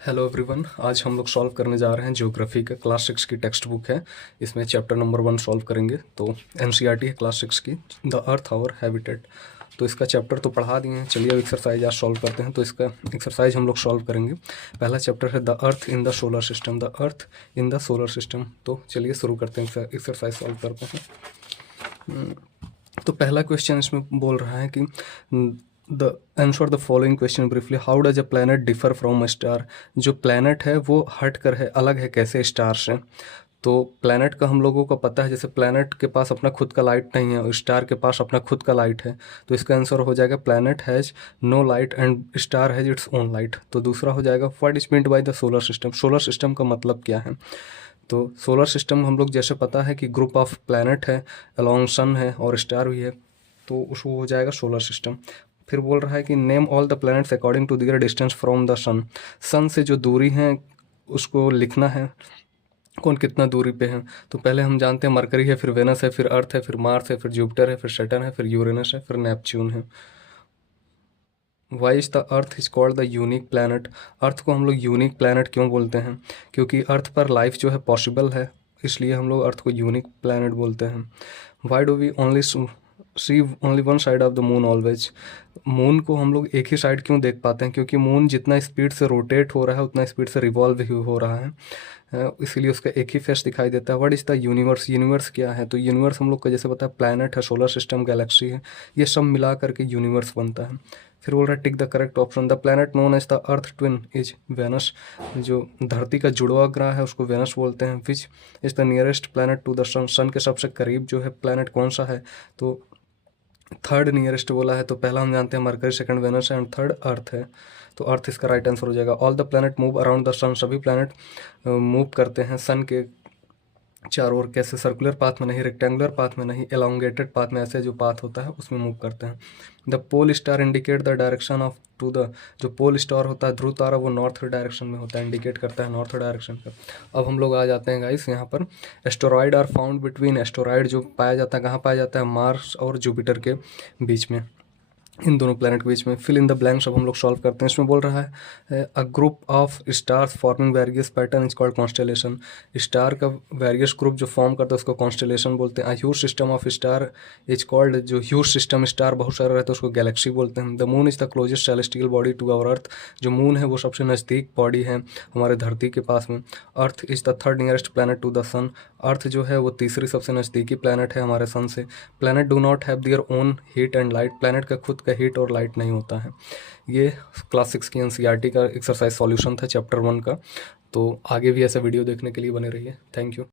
Hello everyone, आज हम लोग सॉल्व करने जा रहे हैं ज्योग्राफी का। क्लास 6 की टेक्स्ट बुक है, इसमें चैप्टर नंबर 1 सॉल्व करेंगे। तो एनसीईआरटी है क्लास 6 की, द अर्थ आवर हैबिटेट। तो इसका चैप्टर तो पढ़ा दिए हैं, चलिए अब एक्सरसाइज आज सॉल्व करते हैं। तो इसका एक्सरसाइज हम लोग सॉल्व करेंगे। पहला चैप्टर है the earth in the solar system, the earth in the solar system. तो चलिए शुरू करते हैं, एक्सरसाइज सॉल्व करते हैं। तो पहला क्वेश्चन इसमें बोल रहा है कि the answer the following question briefly, how does a planet differ from a star. जो प्लैनेट है वो हट कर है, अलग है कैसे स्टार से। तो प्लैनेट का हम लोगों को पता है, जैसे प्लैनेट के पास अपना खुद का लाइट नहीं है और स्टार के पास अपना खुद का लाइट है। तो इसका आंसर हो जाएगा planet has no light and star has its own light. तो दूसरा हो जाएगा what is meant by the solar system. Solar system का मतलब क्या है। तो सोलर सिस्टम हम लोग जैसे पता है कि ग्रुप ऑफ प्लैनेट है, अलॉन्ग सन है और स्टार भी है, तो उसको हो जाएगा सोलर सिस्टम। फिर बोल रहा है कि name all the planets according to their distance from the sun. Sun से जो दूरी है उसको लिखना है, कौन कितना दूरी पे है। तो पहले हम जानते हैं मरकरी है, फिर वेनस है, फिर अर्थ है, फिर मार्स है, फिर जुपिटर है, फिर सैटर्न है, फिर यूरेनस है, फिर नेपच्यून है। Why is the earth is called the unique planet. Earth को हम लोग यूनिक प्लैनेट क्यों बोलते हैं, क्योंकि अर्थ पर लाइफ जो है पॉसिबल है, इसलिए हम लोग अर्थ को यूनिक प्लैनेट बोलते हैं। Why do we only see only one side of the moon always. Moon को हम लोग एक ही साइड क्यों देख पाते हैं, क्योंकि मून जितना स्पीड से रोटेट हो रहा है उतना स्पीड से रिवॉल्व भी हो रहा है, इसीलिए उसका एक ही फेस दिखाई देता है। What is the universe. Universe क्या है, तो यूनिवर्स हम लोग को जैसे पता है प्लैनेट है, सोलर सिस्टम, गैलेक्सी है, ये सब मिला करके यूनिवर्स बनता है। फिर बोल रहा है tick the correct option. The planet known as the earth twin is Venus. जो धरती का जुड़वा ग्रह है उसको वेनस बोलते हैं। Which is the nearest planet to the sun. Sun के सबसे करीब जो है प्लैनेट कौन सा है, तो थर्ड नियरेस्ट बोला है। तो पहला हम जानते हैं Mercury, second Venus and third earth है। तो अर्थ इसका राइट आंसर हो जाएगा। All the planet move around the sun. सभी प्लैनेट मूव करते हैं सन के चारों ओर। कैसे, सर्कुलर पाथ में नहीं, रेक्टेंगुलर पाथ में नहीं, एलोंगेटेड पाथ में, ऐसे जो पाथ होता है उसमें मूव करते हैं। The pole star indicate the direction of to the. जो पोल स्टार होता है, ध्रुव तारा, वो नॉर्थ डायरेक्शन में होता है, इंडिकेट करता है नॉर्थ डायरेक्शन का। अब हम लोग आ जाते हैं गाइस यहाँ पर। Asteroid are found between. Asteroid जो पाया जाता है कहाँ पाया जाता है, मार्स और जुपिटर के बीच में, इन दोनों प्लैनेट के बीच में। फिल इन द ब्लैंक्स अब हम लोग सॉल्व करते हैं। इसमें बोल रहा है a group of stars forming various pattern is called constellation. Star का वेरियस ग्रुप जो फॉर्म करता है उसको कॉन्स्टेलेशन बोलते हैं। Huge system of star is called, जो ह्यूज सिस्टम स्टार बहुत सारे रहते हैं उसको गैलेक्सी बोलते हैं। The moon is the closest celestial body to our earth. जो मून है वो सबसे नज़दीक बॉडी है हमारे धरती के पास में। Earth is the third nearest planet to the sun. Earth जो है वो तीसरी सबसे नज़दीकी प्लैनेट है हमारे सन से। Planet do not have their own heat and light. Planet का खुद का हीट और लाइट नहीं होता है। ये क्लास 6 की एनसीईआरटी का एक्सरसाइज सॉल्यूशन था चैप्टर 1 का। तो आगे भी ऐसा वीडियो देखने के लिए बने रहिए। Thank you.